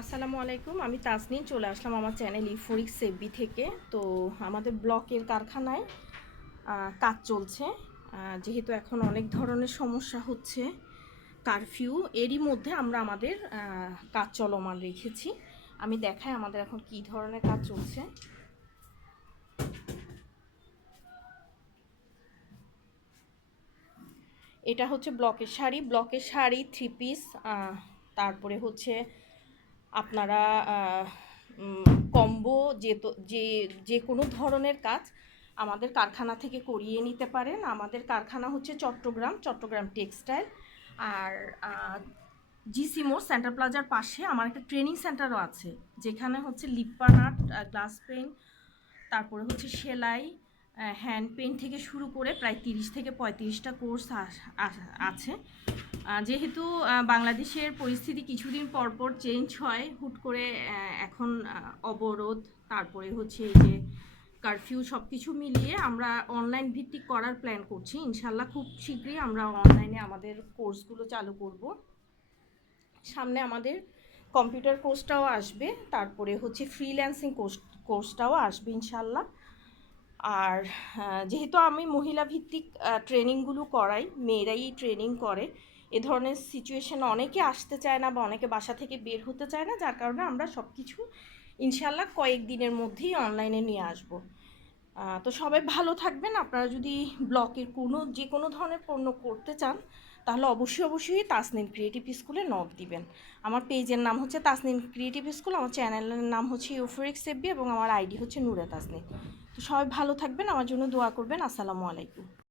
আসসালামু আলাইকুম, আমি তাসনিম চলে আসলাম আমার চ্যানেল ইফোরিক্স সেবি থেকে। তো আমাদের ব্লকের কারখানায় কাজ চলছে। যেহেতু এখন অনেক ধরনের সমস্যা হচ্ছে, কারফিউ, এরই মধ্যে আমরা আমাদের কাজ চলমান রেখেছি। আমি দেখাই আমাদের এখন কি ধরনের কাজ চলছে। এটা হচ্ছে ব্লকের শাড়ি 3 পিস। তারপরে হচ্ছে আপনারা কম্বো, যে যে কোনো ধরনের কাজ আমাদের কারখানা থেকে করিয়ে নিতে পারেন। আমাদের কারখানা হচ্ছে চট্টগ্রাম টেক্সটাইল। আর জিসি মোড় সেন্টার প্লাজার পাশে আমার একটা ট্রেনিং সেন্টারও আছে, যেখানে হচ্ছে লিপ্পান আর্ট, গ্লাস পেইন্ট, তারপরে হচ্ছে সেলাই, হ্যান্ড পেইন্ট থেকে শুরু করে প্রায় 30 থেকে 35টা কোর্স আছে। যেহেতু বাংলাদেশের পরিস্থিতি কিছুদিন পর পর চেঞ্জ হয় হুট করে, এখন অবরোধ, তারপরে হচ্ছে এই যে কারফিউ, সব কিছু মিলিয়ে আমরা অনলাইন ভিত্তিক করার প্ল্যান করছি। ইনশাল্লাহ খুব শীঘ্রই আমরা অনলাইনে আমাদের কোর্সগুলো চালু করব। সামনে আমাদের কম্পিউটার কোর্সটাও আসবে, তারপরে হচ্ছে ফ্রিল্যান্সিং কোর্সটাও আসবে ইনশাল্লাহ। আর যেহেতু আমি মহিলা ভিত্তিক ট্রেনিংগুলো করাই, মেয়েরাই ট্রেনিং করে, এ ধরনের সিচুয়েশন অনেকে আসতে চায় না বা অনেকে বাসা থেকে বের হতে চায় না, যার কারণে আমরা সব কিছু ইনশাল্লাহ কয়েকদিনের মধ্যেই অনলাইনে নিয়ে আসব। তো সবাই ভালো থাকবেন। আপনারা যদি ব্লকের যে কোনো ধরনের পণ্য করতে চান, তাহলে অবশ্যই তাসনিম ক্রিয়েটিভ স্কুলে নক দিবেন। আমার পেজের নাম হচ্ছে তাসনিম ক্রিয়েটিভ স্কুল, আমার চ্যানেলের নাম হচ্ছে ইউফোরিক্স সেবি এবং আমার আইডি হচ্ছে নূরে তাসনিম। তো সবাই ভালো থাকবেন, আমার জন্য দোয়া করবেন। আসসালামু আলাইকুম।